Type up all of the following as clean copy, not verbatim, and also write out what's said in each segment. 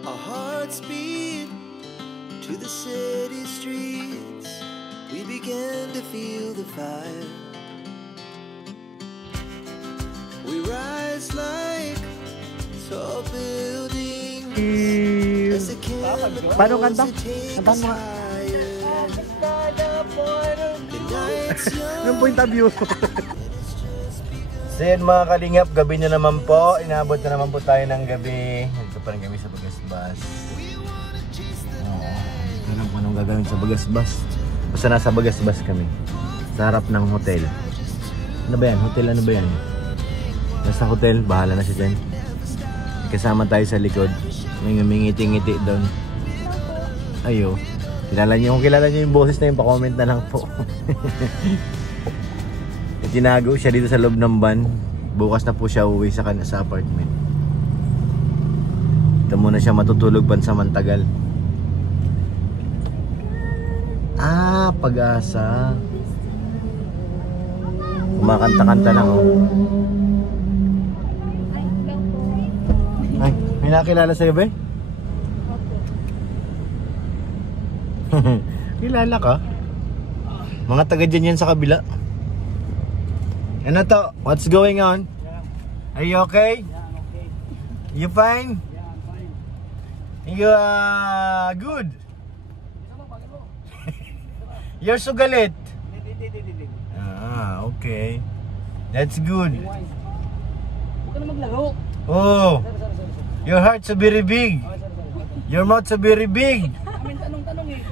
Our hearts beat to the city streets. We began to feel the fire. We rise like tall buildings as the candle Paano kanta? Kanta mo nga. Anong point of view? So yun mga kalingap, gabi na naman po. Inabot na naman po tayo ng gabi. Ito pa rin kami sa Bagasbas. Ito lang po anong gagawin sa Bagasbas. Basta nasa Bagasbas kami. Sa harap ng hotel. Ano ba yan? Hotel ano ba yan? Nasa hotel, bahala na siya dyan. Kasama tayo sa likod. May ngiti-ngiti doon. Ayo. Kilala niyo, kung kilala niyo yung boses na yun, pa-comment na lang po. Tinago siya dito sa loob ng van. Bukas na po siya uwi sa apartment. Ito muna siya matutulog pansamantagal. Ah, Pag-asa. Kumakanta-kanta lang oh. Ay, may nakilala sa'yo ba? Kilala ka? Mga taga dyan yan sa kabila. Ano to? What's going on? Are you okay? Yeah, I'm okay. You fine? Yeah, I'm fine. You good? You're so galit. Ah, okay. That's good. Huwag ka na maglaro. Oh, your heart's so very big. Your mouth's so very big. Amin tanong-tanong eh.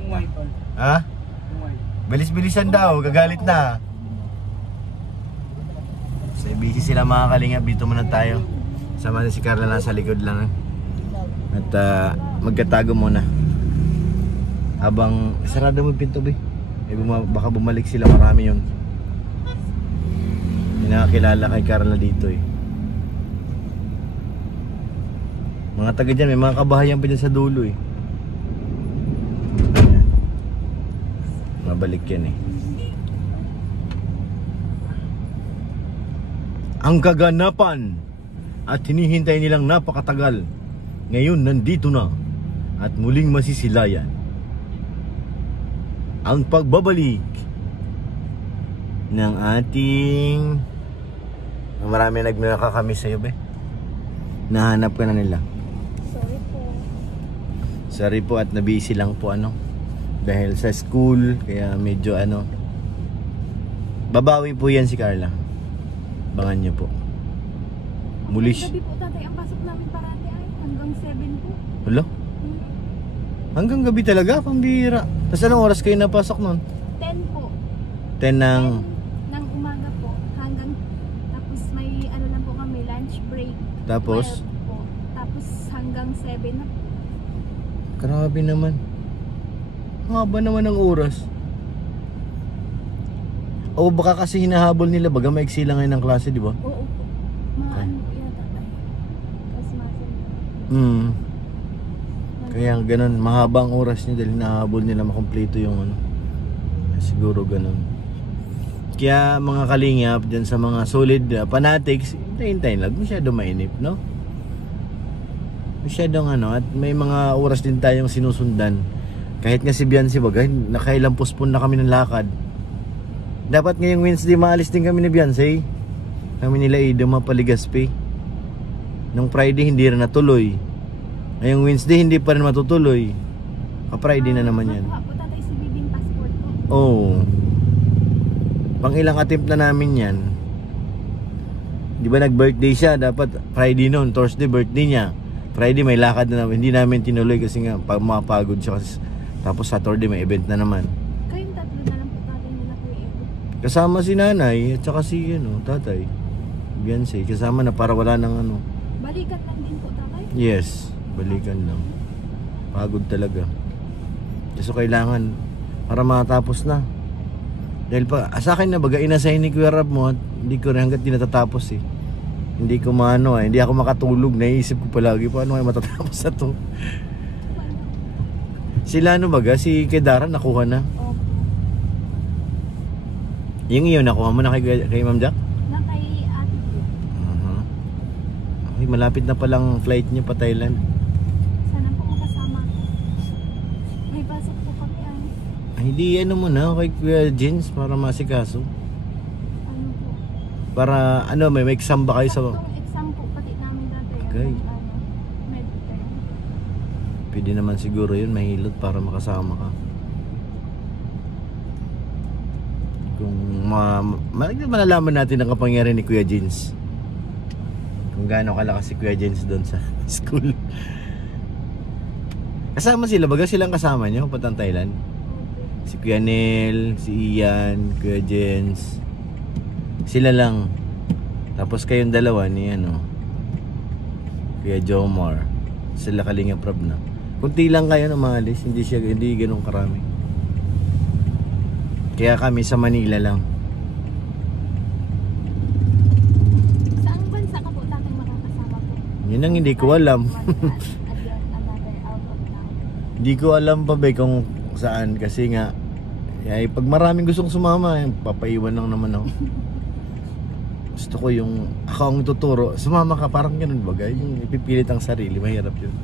Yung white on. Ha? Yung white. Bilis-bilisan daw, gagalit na. So, busy sila mga kalingap. Dito muna tayo. Sama na si Carla nasa likod lang. At magkatago muna. Habang sarado mo yung pinto ba? Baka bumalik sila, marami yun. Hindi nakakilala kay Carla dito eh. Mga taga dyan, may mga kabahayan pa dyan sa dulo eh. Mabalik yan eh. Ang kaganapan at hinihintay nilang napakatagal ngayon nandito na at muling masisilayan. Ang pagbabalik ng ating marami nagmakakamiss sa'yo be. Nahanap ka na nila. Sorry po. Sorry po at nabisi lang po ano dahil sa school kaya medyo ano. Babawi po yan si Carla. Bangan niyo po. Muli. Gabi po tatay, ang pasok namin parati ay hanggang 7 po. Hello? Hanggang gabi talaga, pambira. Tapos anong oras kayo napasok nun? 10 po. 10 ng... 10 ng umaga po. Hanggang, tapos may ano lang po kami, lunch break. Tapos? 12 po. Tapos hanggang 7 na po. Grabe naman. Haba naman ang oras. O baka kasi hinahabol nila, baga maiksi lang ngayon ng klase, di ba? Oo po. Mga ano po yata ay. Tapos masin. Kaya ganun, mahaba ang oras niya dahil hinahabol nila makumpleto yung ano. Siguro ganun. Kaya mga kalingap dyan sa mga solid fanatics, hintayin lang, masyado mainip, no? Masyadong ano, at may mga oras din tayong sinusundan. Kahit nga si Biancy baga, nakailang postpone na kami ng lakad. Dapat ngayong Wednesday maalis din kami ni Biancy. Kami nila Ido Mapaligaspi. Nung Friday hindi rin natuloy. Ngayong Wednesday hindi pa rin matutuloy. Ka-Friday na naman yan. Makuha po tatay si Bibing passport po. Oo. Pang ilang attempt na namin yan. Di ba nag-birthday siya? Dapat Friday noon, Thursday birthday niya. Friday may lakad na naman. Hindi namin tinuloy kasi nga mapagod siya. Tapos Saturday may event na naman. Kayong tatlo na lang po tatay nila Kuya Edo. Kasama si nanay at saka si tatay. Beyonce. Kasama na para wala nang ano. Balikan lang din po tatay. Yes. Balikan lang. Pagod talaga. So kailangan para matapos na. Dahil pa sa akin na baga inassign ni Kuya Rab mo at hindi ko rin hanggat di natatapos eh. Hindi ko maano hindi ako makatulog. Naiisip ko palagi paano ay matatapos na to. Sila ano baga si Kedara nakuha na. Opo. Yung iyon nakuha mo na kay Ma'am Jack? Na kay ate po. Ay, malapit na palang flight niyo pa Thailand. Sana po makasama ko. May pasok po kami Ay, hindi ano mo na kay Kuya Jens para masikaso. ano po. Para ano, may exam ba kayo sa... Saktong exam po pati namin dati. Okay. Medical. Pwede naman siguro yun, mahilot para makasama ka. Kung malalaman natin ang kapangyarihan ni Kuya Jens. Kung gaano kalakas si Kuya Jens doon sa school. Kasama sila, baga silang kasama nyo patang Thailand? Si Kuya Nel, si Ian, Kuya Jens. Sila lang. Tapos kayong dalawa ni ano, Kuya Jomar. Sila Kalinga Prab na. Kunti lang kayo na maalis, hindi ganun karami. Kaya kami sa Manila lang. Saang bansa ka po dating makakasama po? Yun ang hindi ko alam. Another out of town. Hindi ko alam pa ba kung saan kasi nga pag maraming gustong sumama, papaiwan lang naman ako. Gusto ko yung ako ang tuturo, sumama ka, parang ganun bagay. Yung ipipilit ang sarili, mahirap yun.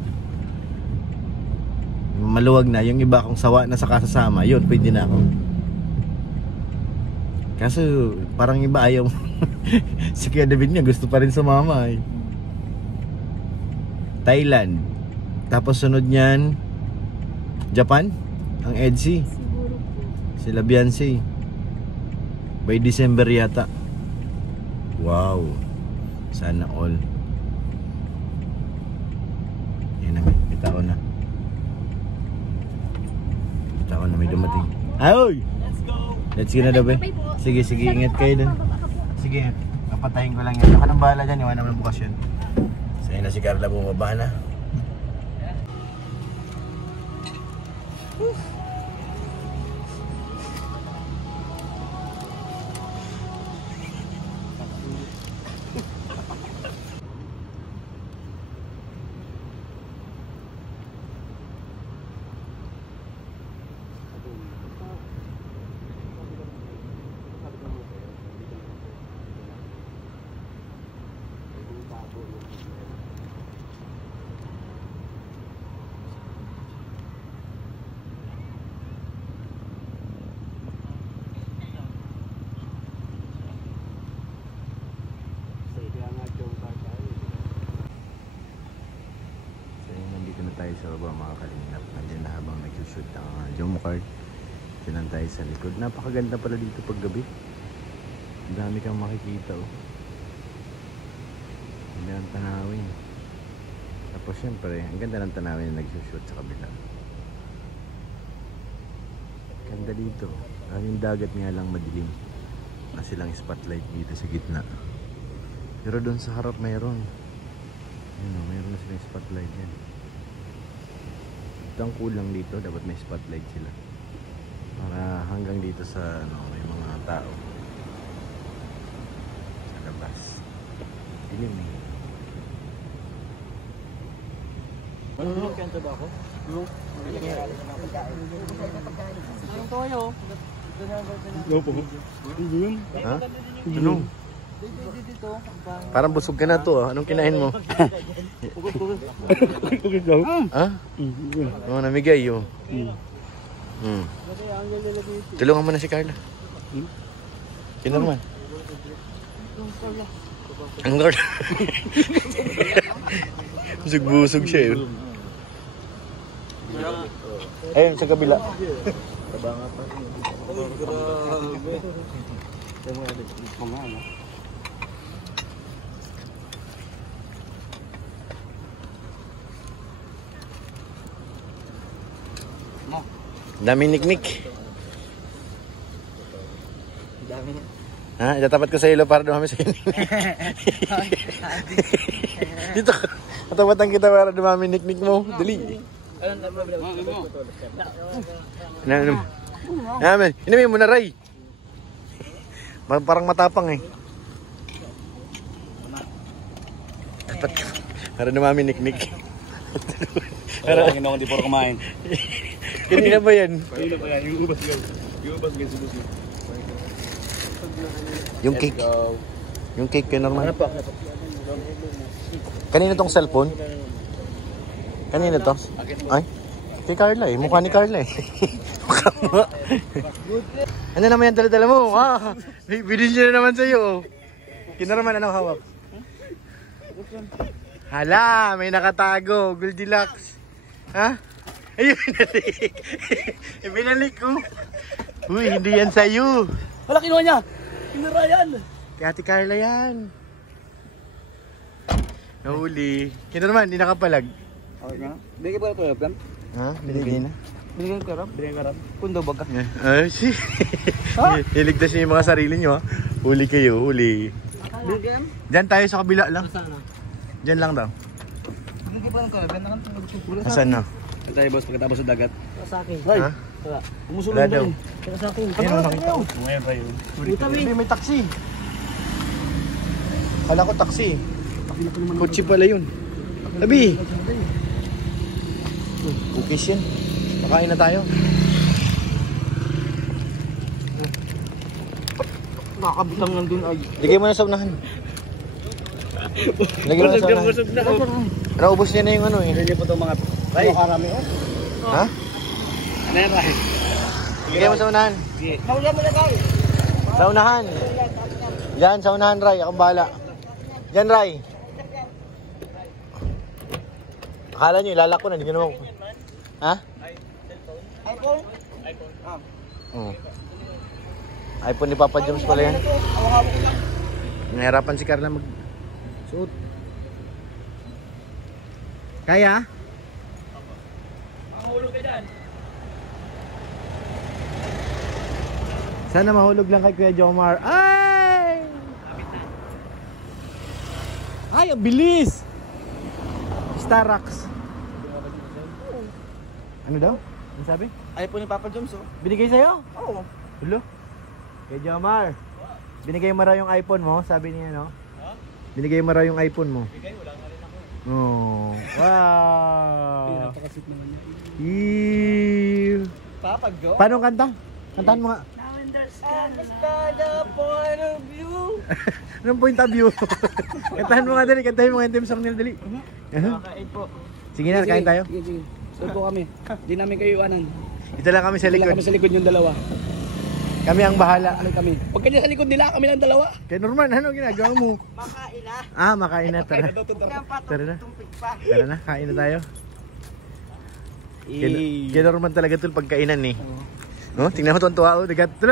Maluwag na, yung iba kung sawa na sa kasasama, yun, pwede na ako. Kaso parang iba ayaw. Si Kuya David niya gusto pa rin sumama eh. Thailand. Tapos sunod niyan Japan, ang EDSI. Siguro po. Sila Beyonce. By December yata. Wow. Sana all. Yan na, may tao na. May tao na, may dumating. Ay! Let's go na daw ba? Sige, ingat kayo dun. Sige, kapatayin ko lang yan. Saka nang bahala dyan, iwan naman bukas yun. Sa'yo na si Carla, bumaba na. Tayo sa baba mga kalingap. Nandiyan na habang nagsushoot ang Jomcard. Tinan tayo sa likod. Napakaganda pala dito pag gabi. Ang dami kang makikita oh. Ang ganda ng tanawin. Tapos syempre, ang ganda ng tanawin na nagsushoot sa kabila. Ganda dito. Yung dagat nga lang madilim. Na silang spotlight dito sa gitna. Pero doon sa harap mayroon. Yun, mayroon na silang spotlight yan. Ang kulang dito, dapat may spotlight sila para hanggang dito sa may mga tao sa labas. Dilim eh. Ano kanta ba ako? Ang toyo. Go po. Ha? Ano? Dito. Parang busog ka na to ah. Anong kinain mo? Ha? Oo, namigay yun. Tulungan mo na si Carla. Sino naman? Ang Carla. Busog-busog siya eh. Ayun, sa kabila. Tabanga pa. Grabe. Daming niknik. Dami na. Ha? Itatapat ko sa ilo para dumami sa niknik. Dito. Tatapatan kita para dumami niknik mo. Dali. Amen. Inumin mo na, Ray. Parang matapang eh. Tapat ka. Para dumami niknik. Para ang hindi po kumain. Kanina ba yan? Kanina pa yan, yung ubas yun. Yung ubas guys, ubas yun. Yung cake. Yung cake kay normal. Kanino tong cellphone? Kanino to? Ay, kay Carla eh. Mukha ni Carla eh. Mukha mo. Ano naman yan dala-dala mo? Ah, bilhin niya na naman sa'yo. Kinaraman, anong hawak? Hala, may nakatago. Goldilocks. Ha? Ayun, binalik. Binalik ko. Uy, hindi yan sa'yo. Wala, kinuha niya. Kinura yan. Kay Ate Carla yan. Nahuli. Kinaraman, hindi nakapalag. Okay nga. Bigay pa ito, Plan. Ha? Binigay na? Binigay ko rin. Binigay ko rin. Pundo baga. Ay, si. Iligtas niyo yung mga sarili niyo ha. Huli kayo, huli. Binigay yan? Diyan tayo sa kabila lang. Sana. Diyan lang daw. Binigay pa ng kalaban na kang magsupuro. Asan na? Tayo boss pagkatapos sa dagat. Sa akin. Ha? Wala. Umusulong Wala ba daw. yun? Kaya sa akin. Ayun, nakita ko. Ngayon tayo. Hindi, may taxi. Kala ko taxi. Kotse pala yun. Labi. Cookies yan. Makain na tayo. Nakakabitang nandun ay. Ligay mo na sa unahan. Lagay mo na sa unahan. Naubos niya na yung ano eh. Hindi po ito mga... Ray! Nakarami oh. Ha? Ano yan, Ray? Ligay mo sa unahan. Mawala mo na tayo. Sa unahan. Diyan, sa unahan, Ray. Akong bahala. Diyan, Ray. Akala nyo, ilalak ko na. Hindi nyo naman. Ha? iPhone? iPhone ni Papa James pala yan. Hawak-hawak ko lang. Nahirapan si Carla mag suot. Kaya? Mahulog ka dyan. Sana mahulog lang kay Kuya Jomar. Ay! Ay, ang bilis! Starax. Ano daw? Ano sabi? iPhone ni Papa Jones oh. Binigay sa'yo? Oo. Hulo? Kuya Jomar, binigay mo raw yung iPhone mo, sabi niya, no? Binigay mo raw yung iPhone mo. Bigay, wala nga rin ako. Oh, wow! Napakasit naman niya. Ew. Papa Jones? Paano kanta? Kantahan mo nga. Understand the point of view. Anong point of view? Kantahan mo nga dali, kantahin mo nga yung team song nila dali. Nakakain po. Sige na, kain tayo. Sige, sige. Saan po kami? Di namin kayo iwanan. Dito lang kami sa Dala likod. kami sa likod yung dalawa. Kami ang bahala. Ano kami? Pag kanya sa likod nila, kami lang dalawa. Kaya Norman, ano ginagawa mo? Makain na. Ah, makain na. Tara. Tara na. Tara na, kain na tayo. Kay Norman talaga ito pagkainan eh. Oh, tingnan mo itong tuwa. Oh.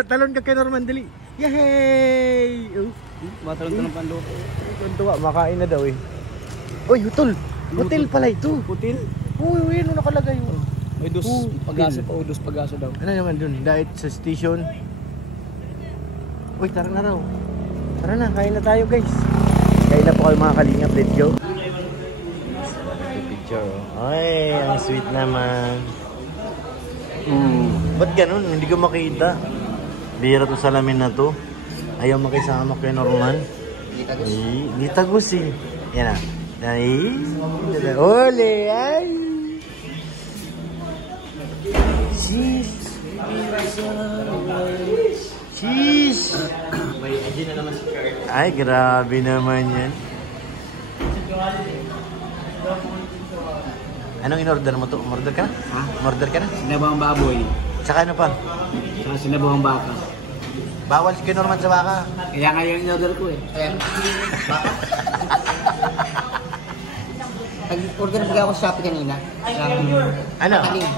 Talon ka kay Norman, dali. Yay! Oh. Matalon-talon pa ang loob. Itong tuwa, makain na daw eh. Uy, hutol! Hotel pala ito. Putil. Uy, ano nakalagay oh. May dos pag-aso pa. Dos pag-aso daw. Ano naman dun? Diet sa station. Uy, tara na raw. Tara na, kain na tayo guys. Kain na po kayo mga kalingap. Let's go. Picture oh. Ay, ang sweet naman. Ba't ganun? Hindi ko makita. Bira to salamin na to. Ayaw makisama kay Norman. Hindi tagos eh. Yan na. Ay. Ole, ay. Sheesh. Sheesh. Ay, grabe naman yan. Anong in-order mo to? Umorder ka na? Ha? Umorder ka na? Sinabang baboy. Tsaka ano pa? Saka sinabang baka. Bawal si Norman sa baka. Kaya nga yung in-order ko eh. Ayan. Nag-order ba ako sa Shopee kanina? Ano? Patalim.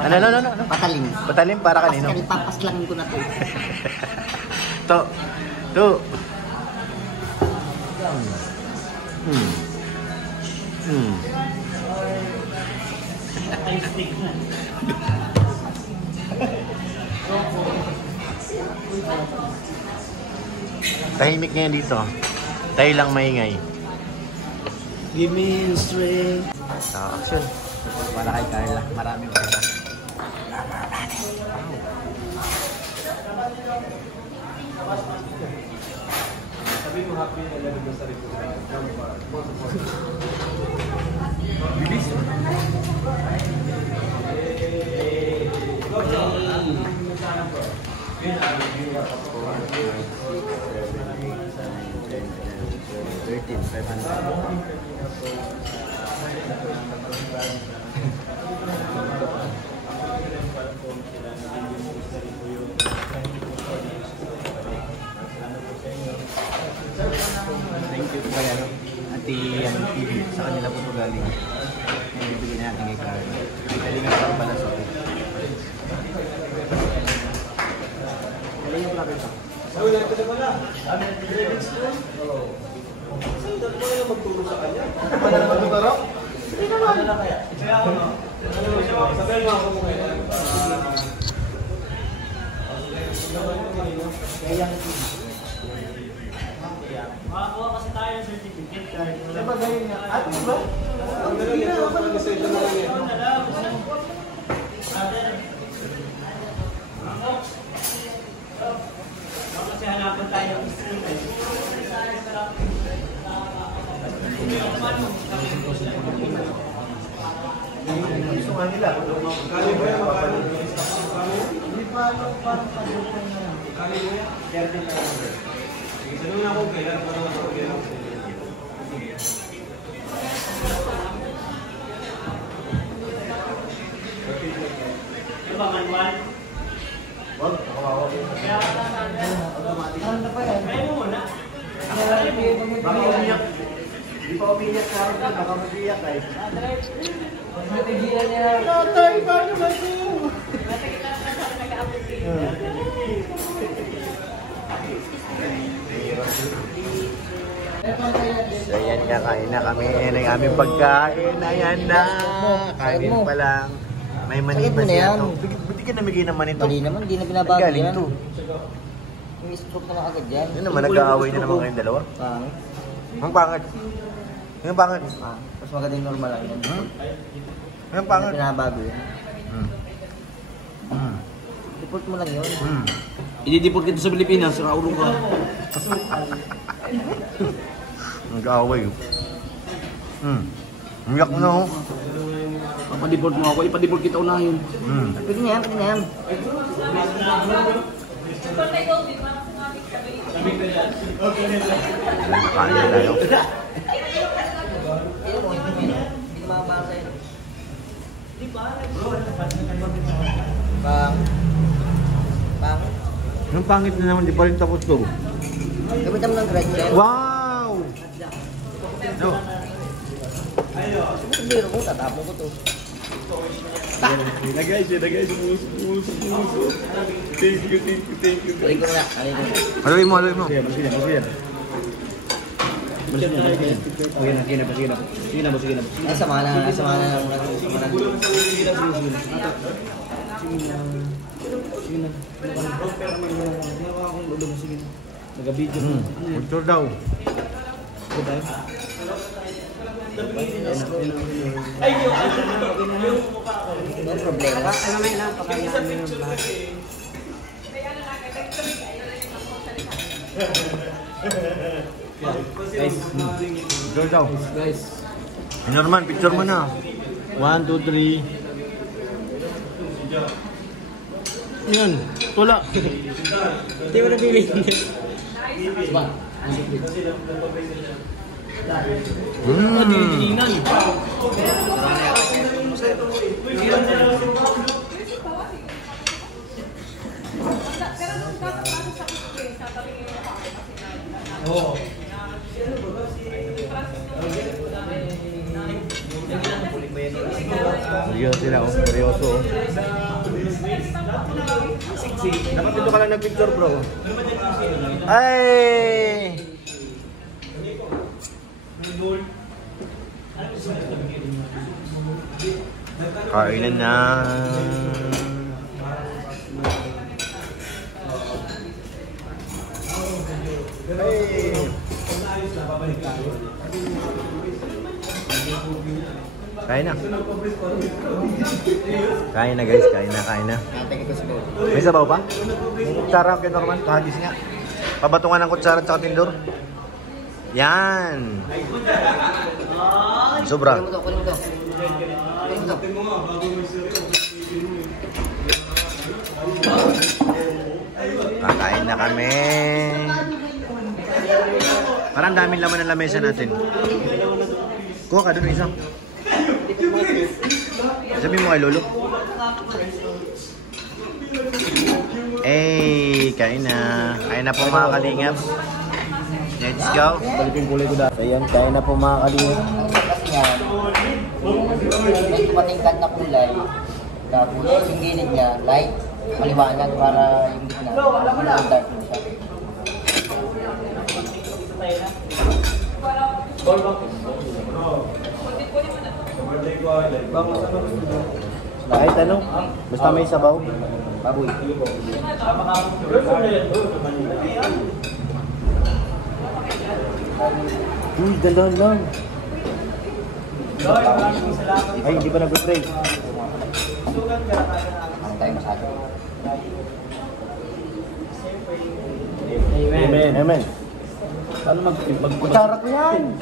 Ano? Patalim. Patalim para kanino? Kasi papaslangin ko na to. To. Tahimik ngayon dito. Tayo lang maingay. Give me strength. Action. Para kay Carla. Maraming pera. Sabi mo happy na lang sa sarili. Bilis. $13,500. TV. Sa kanila po ito galing. Yung bibigyan natin kay Carl. Ay kalinga pa pala sa ito. Wala yung plug ito. Wala ito na pala. Saan ito na magturo sa kanya? Wala na magturo? Hindi naman. Wala na kaya? Sabihin mo ako muna. Kaya makakuha kasi tayo ng certificate card. Diba ganyan nga? At diba? Hindi na ako mag-save na lang yan. Kasi hanapan tayo ng student. Gusto nga nila. Kali ba yan? Hindi pa parang pag-upay na lang. Kali mo yan? 30 na lang. Sige, na ako kaya para makapagyan ako. Ano ba, manual? Wag, makawawag. Kaya ka na automatic. Ano pa yan? Kaya mo muna. Baka umiyak. Hindi pa umiyak sa akin. Baka mag-iyak ay. Matigilan niya. Tatay, paano ba ito? So yan nga, kain na kami ng aming pagkain. Ayan na. Kainin pa lang. May mani pa siya. Buti ka namigay ng mani to. Mali naman, hindi na binabago galing yan. to. May stroke naman agad yan. Yun naman, nag-aaway na naman kayong dalawa. Pangit. Ang pangit. Yung pangit. Mas maganda yung normal lang yan. Yung pangit. Hindi binabago yan. Report mo lang yun. I-deport kita sa Pilipinas, raulong ka. Nag-aaway. Umiyak mo na ho. Papadeport mo ako, ipadeport kita unahin. Pwede na yan, pwede na yan. Kain na tayo. Pangit. Yung pangit na naman, di pa rin tapos to. Gamitan mo ng grad yan. Wow! No. Biro ko, tatapon ko to. Yun na guys, muso. Thank you. Balik ko na. Haluin mo. Sige na. Sama na lang. Nag-video. Picture daw. No problema. Picture daw. Guys. Norman, picture mo na. 1, 2, 3. Yan, wala. Hindi mo nabili. Ba? Dinginan. Seryoso sila, oh. Seryoso, oh. Dapat dito ka lang nag-picture, bro. Ay! Kainan na. Kain na. Kain na guys, kain na. May sabaw pa? Kutsara kay Norman, kahagis nga. Pabatungan ng kutsara at saka tindor. Yan. Sobra. Kakain na kami. Parang daming laman ng lamesa natin. Kuha ka doon isang. Sabi mo kay Lolo. Kain na. Kain na po mga kalingap. Let's go. Balik yung kulay ko dati. So yan, kaya na po mga kalingap. Kasi nga, may patingkat na kulay. Tapos yung gilid niya, light, maliwanag para yung gitna. Yung dark mo siya. Kahit ano, basta may sabaw. Baboy. Uy, dandahan lang. Ay, hindi pa nag-pray. Ano tayo masyado? Amen. Amen. Ano Kutsara ko yan.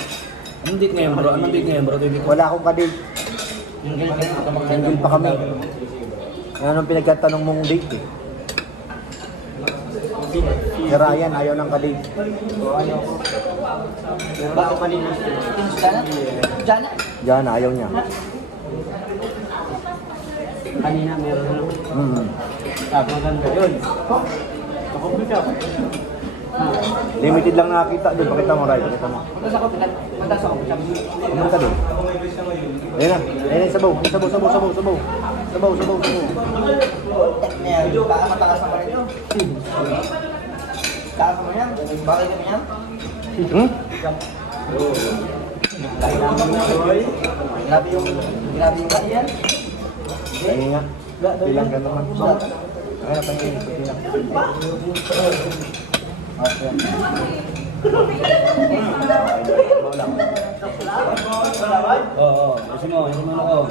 Anong date ngayon bro? Anong date ngayon bro? Wala akong kadate. Single pa kami. Ano ang pinagkatanong mong date eh? Si Ryan ayaw ng kadate. Bakit pa rin? Jana? Jana? Diyan, ayaw niya. Kanina meron na. Maganda yun. Limited lang nakakita. Doon, pakita mo, Ryan. Pakita mo. Punta sa ako. Ano ka doon? Ayun na. Ayun na, sabaw. Sabaw, sabaw, sabaw, sabaw. Sabaw, sabaw, sabaw. Medyo baka matakas na pa rin yun. Takas mo yan? Bakit kami yan? Hmm? Grabe yung yan. Ayun nga. Bilang ka naman. Ayun na, pangin. Bilang. Oo. Ayusin mo ako.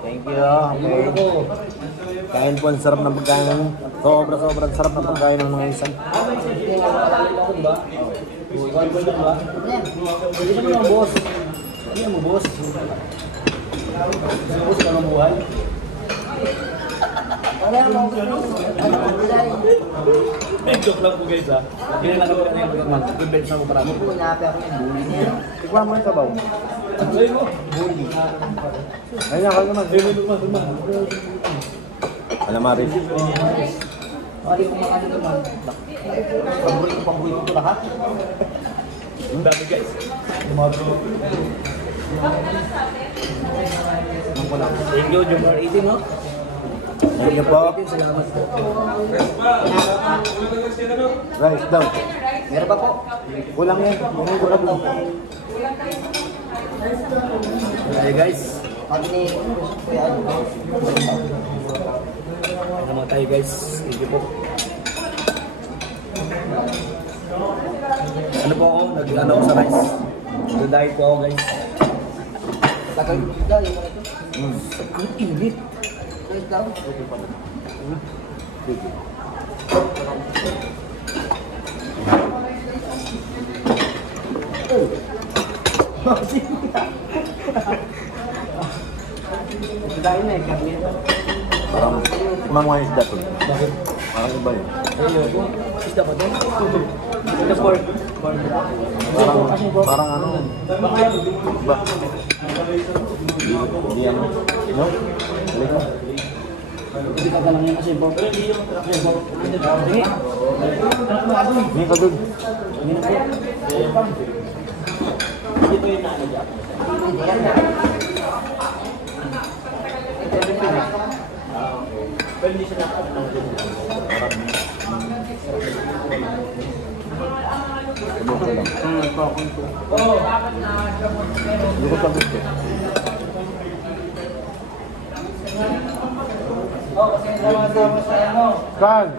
Thank you. Okay. Kain po, ang sarap ng pagkain. Sobrang sarap ng pagkain ng mga isang. Ayusin mo boss. Ano mo boss? Boss ka ng buhay. Wala mo. Ano mo gulay? Joke lang po guys ha. Ganyan lang kami kanina pagkaman. Good vibes na ko para mo. Hinapi ako yung bully niya. Tikwa mo yung sabaw. Ay mo. Ayun na, kaya naman. Alam mo rin. Pwede kong mga dito man. Paborito ko lahat. Dami guys. Thank you, Jumper 18 no? Thank you po. Salamat po. Rice daw. Meron pa po? Kulang yan. Kulang ko na doon. Hey guys. Pag ni Kuya Ano. Ano naman tayo guys. Thank you po. Ano po ako? Nag-ano ako sa rice. Nag-diet po ako guys. Tagal yung mga ito. Ang init. Guys daw. Dahil na eh. Parang mga isda to. Bakit? Parang iba yun. Ayun. Isda pa din? Ito pork. Parang ano. Iba. Hindi ano. No? Balik mo. Hindi ka lang yan kasi pork. Sige. Hindi ka doon. Hindi na po. Ito yung naano dyan. Pero hindi siya nakakatawa. Sabog ko lang. Hindi ko sabog ko. Kan!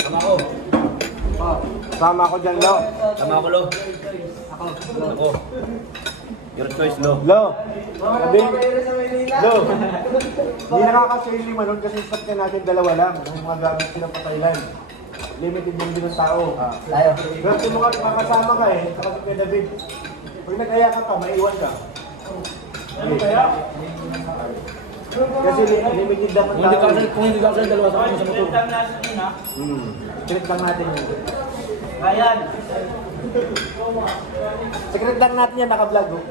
Tama ko. Sama ako dyan, Lo. Tama ako, Lo. Ako. Your choice, Lo. Lo! Sabi, Lo! Hindi nakakasya yung 5 nun kasi sakyan natin 2 lang. Ang mga gamit sila pa Thailand. Limited yung din ng tao. Tayo. Pero kung makasama ka eh, saka si Kuya David. Pag nag-aya ka pa, maiwan ka. Ano kaya? Kasi limited dapat Kung hindi ka kasal, dalawa sa akin sa motor. Secret lang natin yun. Ayan. Secret lang natin yan, naka-vlog oh.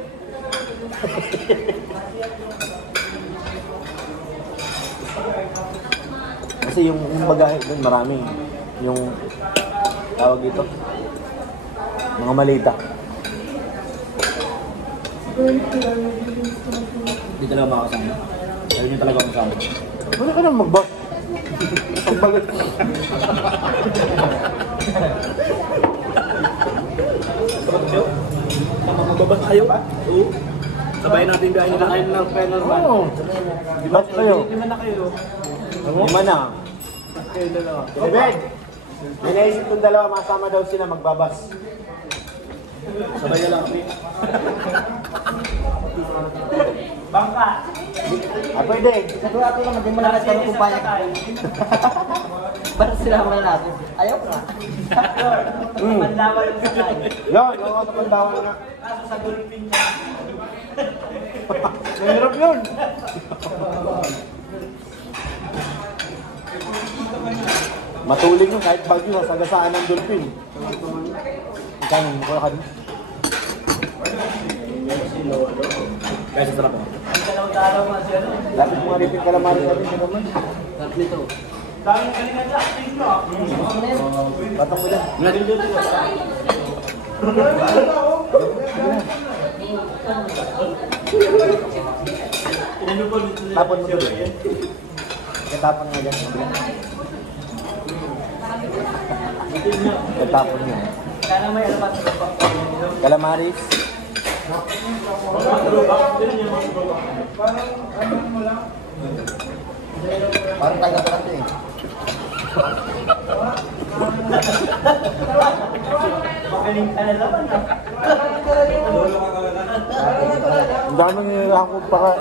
Kasi yung bagahe doon marami. Yung Tawag dito. Mga malita. Hindi talaga makakasama. Ayaw niyo talaga makasama. Wala ka nang mag-boss. Pagbagot. Magbabas tayo ba? Oo. Sabayin natin biyahe nila. Kain ng penal ba? Oo. Dibat kayo. Lima na kayo. Lima na. Kayo dalawa. David! May naisip kong dalawa, masama daw sila magbabas. Sabay na lang kami. Bangka! Ah, pwede. Sigurado naman, di mo na kasi kung paano kain. Para sila muna natin. Ayaw ka. Pandawa yung sa kain. Yan, yung mga pandawan nga. Kaso sa gulpin niya. Mahirap yun. Matulig yun, kahit bagyo, sagasaan ng dolphin. Ikaw, mukha ka din. Guys, sarap ako. Ang dalaw-dalaw nga siya. Lapit mga ripit calamari natin, hindi naman. Tatlito. Daming galingan sa akin, no? Batang mo dyan. Tapon mo doon. Katapon mo dyan. Katapon mo. Kaya may alamat sa Calamaris. parang taga pa ito eh. Magaling ka na naman na. Ang daming nilalahan ko pa ka.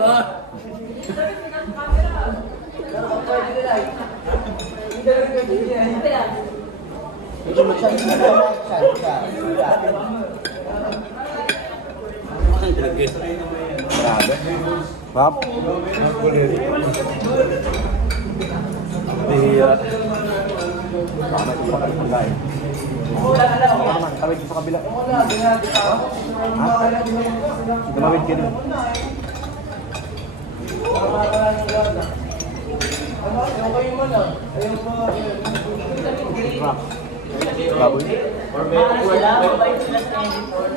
Grabe. Map. Bihira. Baka may tumpang ang pagkain. Naman, tawid ko sa kabila. Ha? Tumawid ka din. Baboy. Wala, mabait sila sa editor.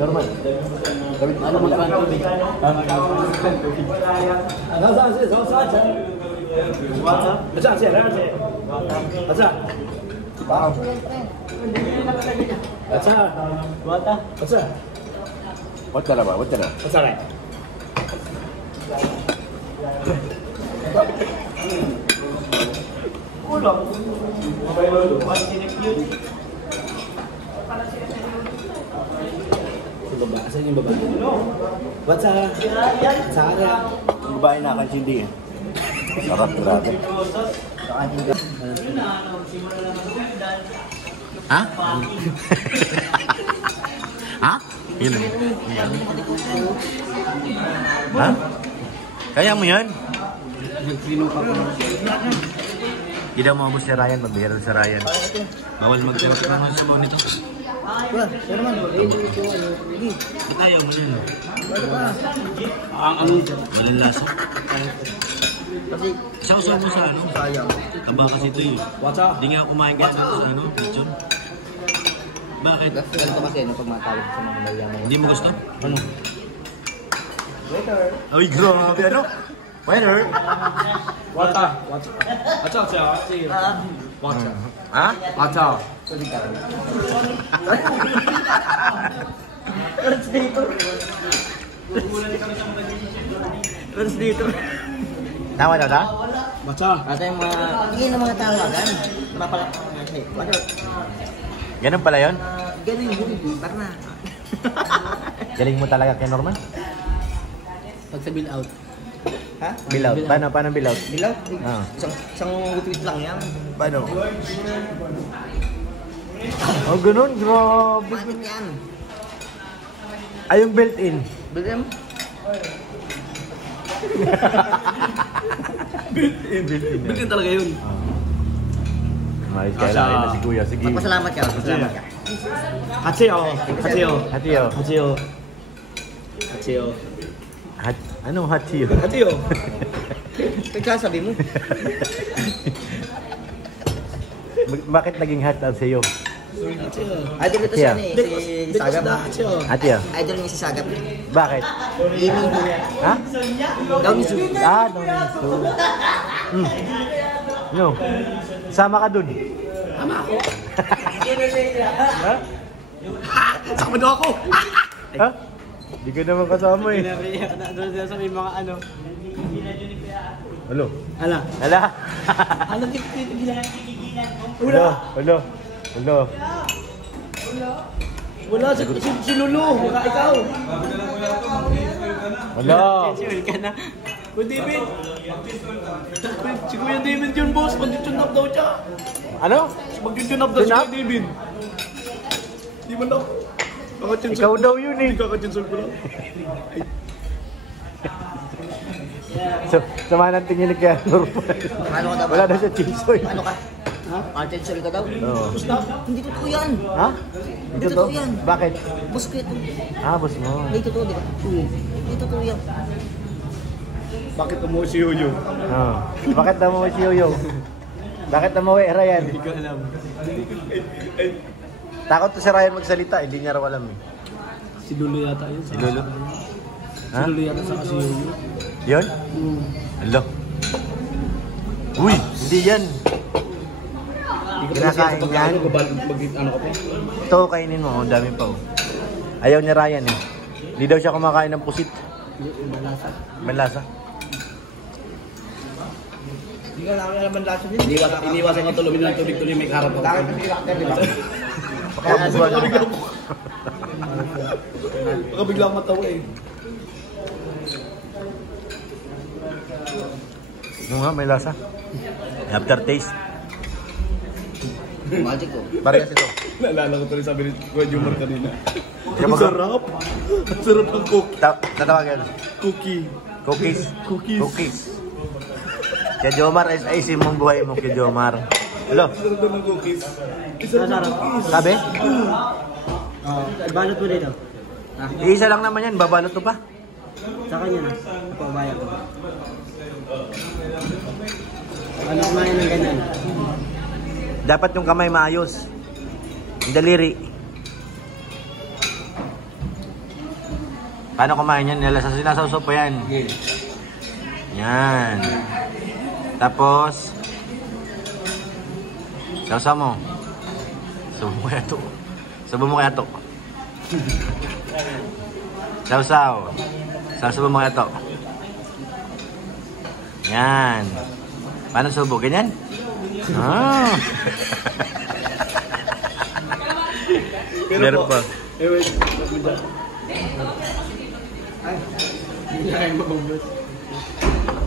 Normal. Tawid ko sa kabila. Wow. What ka na ba? What ka na? Asan yung babae? What's up? Sarah. Ang babae na kansindi eh. Sarap, grabe. Ha? Ha? Yun lang. Ha? Kaya mo yan? Hindi daw maubos si Ryan, magbihira si Ryan. Bawal mag-tewak naman sa mga nito. Ba't ayaw mo yan? Ang Walang lasa. Kasi, Sausaw mo sa ano? sayang. Taba kasi ito yun. what's up? Hindi nga kumain ka sa ano, lechon. Bakit? Ganito kasi, no, pag matawag sa mga mayaman. Hindi mo gusto? Ano? Waiter. Ay, grabe ano? Waiter? What's up? Ha? What's up? Translator. Translator. Tama daw ta? What's up? Ata yung mga, hindi na mga tawagan. Mapalak. Ganun pala yun? Ganun yun. Tara na. Galing mo talaga kay Norman? Pag sa bill out. Ha? Bill out. Paano bill out? Bill out? Ah. Isang tweet lang yan. Paano? Oh, ganun? Grabe. Bakit yan? Ay, yung built-in. Bill out? Built-in talaga yun. Mayos kaya lang na si Kuya. Sige. Magpasalamat ka. Magpasalamat ka. Hatseo. Hatseo. Hatiyo. Hatseo. Hatseo. Anong hatiyo? Hatseo. Pagkasabi mo. Bakit naging hat ang sayo? Hatseo. Idol ito siya eh. Si Sagap. Hatseo. Hatiyo. Idol niya si Sagap. Bakit? Amy. Ha? Daw ni Su. No need to. No. Sama ka dun. Tama ako. Ha? Sakma daw ako. Ha? Di ka naman kasama eh. Doon sa may mga ano. Hello. Ala. Hala. Ano gigilan? Hello. Hello. Hello. Wala si Lulu. Wala ikaw. Hello. Sure ka na. Kuya David. Si Kuya David yun, boss. Mag-tune up daw siya. Ano? Mag-tune up daw si Tune up? Kuya David. Di man daw. Ikaw daw yun eh. Kaka-tinsol ko lang. So, sama ng tingin ni Kuya Norman. Paano ka daw? Wala na siya chinsoy. Paano ka? Ha? Atensyon ka daw? Oo. Hindi totoo yan. Ha? Hindi totoo yan. Bakit? Boss ko ito. Ah, boss mo. Hindi totoo, di ba? Hindi totoo yan. Bakit umuwi si Yoyo? Oh. Bakit namuwi si Yoyo? Bakit namuwi Ryan? Hindi ko alam. Takot to si Ryan magsalita, hindi niya raw alam eh. Si Lulu yata yun. Si Lolo? Si Ha? Lulu yata sa si Yoyo. Yun? Hello? Uy, hindi yan. Kinakain yan. Ano ka pa? Ito, kainin mo. Ang dami pa oh. Ayaw ni Ryan eh. Hindi daw siya kumakain ng pusit. Malasa. Hindi ka naman lasa niya. Iniwasan ka tulumin ng tubig tuloy may karap ako. Bakit kasi lakter, di ba? Baka bigla akong matawa eh. Ano nga, may lasa. Aftertaste. Magic ko. Parehas ito. Naalala ko tuloy sabi ni Kuya Jumar kanina. Kaya Ang mag- sarap! Ang sarap ng Tatawagan. cookie. Cookies. Cookies. Cookies. Kaya Jomar, ayusin mong buhay mo kay Jomar. Hello? Ang sarap daw ng cookies. Ang sarap ng cookies. Sabi? Balot mo dito. Isa lang naman yan, babalot mo pa. Sa kanya na. Pabayan ko. Ano kumain ng ganyan? Dapat yung kamay maayos. Yung daliri. Paano kumain yan? Sinasawsaw pa yan. Yan. Tapos, sausaw mo. Sabaw mo kaya to. Sabaw mo kaya to. Sausaw. Sausaw mo kaya to. Yan. Paano subo? Ganyan? Ah. Meron pa. Eh wait, hindi na kayo mabablot.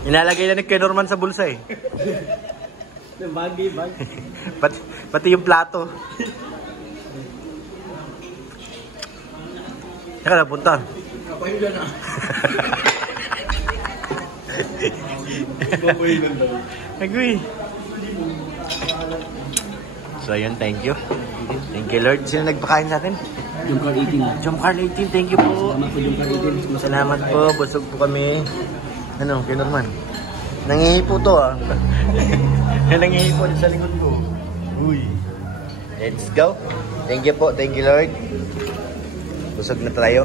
Inalagay na ni Kuya Norman sa bulsa eh. Bag. Pati yung plato. Saan ka napunta? Kapahinga na. Kapahinga na. Agree. So ayun, thank you. Thank you Lord. Sino nagpakain sa atin? Yung car 18. Jom Carl 18, thank you po. Salamat po yung car 18. Salamat po, busog po kami. Ano, Kuya Norman? Nangihipo to ah. Nangihipo din sa likod ko. Uy. Let's go. Thank you po, thank you Lord. Busog na tayo.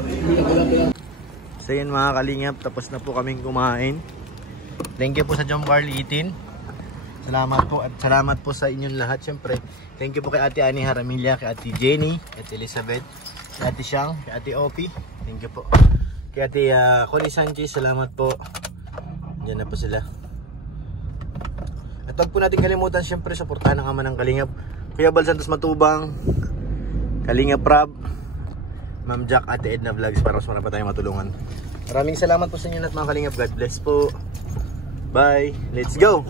So yun mga kalingap, tapos na po kaming kumain. Thank you po sa Jom Carl 18. Salamat po at salamat po sa inyong lahat syempre. Thank you po kay Ate Annie Haramilla, kay Ate Jenny, kay Ate Elizabeth, kay Ate Siang, kay Ate Opie. Thank you po. Kay Ate Connie Sanchez, salamat po. Diyan na po sila. At huwag po natin kalimutan syempre suportahan ang ama ng Kalingap. Kuya Bal Santos Matubang, Kalingap Rab, Ma'am Jack, Ate Edna Vlogs para mas marami pa tayong matulungan. Maraming salamat po sa inyo lahat mga Kalingap. God bless po. Bye. Let's go.